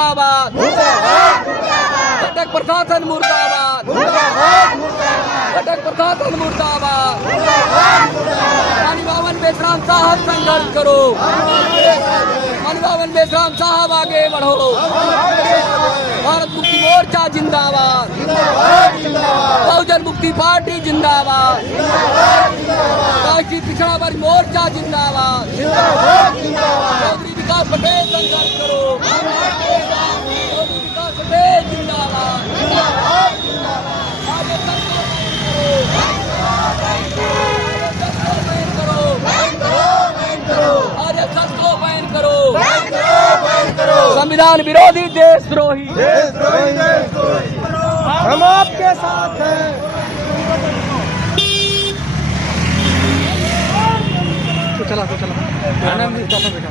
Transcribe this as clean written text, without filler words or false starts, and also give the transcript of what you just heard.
मुर्दाबाद, घटक प्रशासन मुर्दाबाद, घटक प्रशासन मुर्दाबाद। मानवावन बेसराम साहब संघर्ष करो, मानवावन बेसराम साहब आगे बढ़ो। भारत मुक्ति मोर्चा जिंदाबाद, बहुजन मुक्ति पार्टी जिंदाबाद, राष्ट्रीय पिछड़ा वर्ग मोर्चा जिंदाबाद, चौधरी विकास पटेल संघर्ष करो, चौधरी विकास पटेल जिंदाबाद। आगे को बैन करो, संविधान विरोधी देशद्रोही, हम आपके साथ हैं। तो चला आनंद बेटा।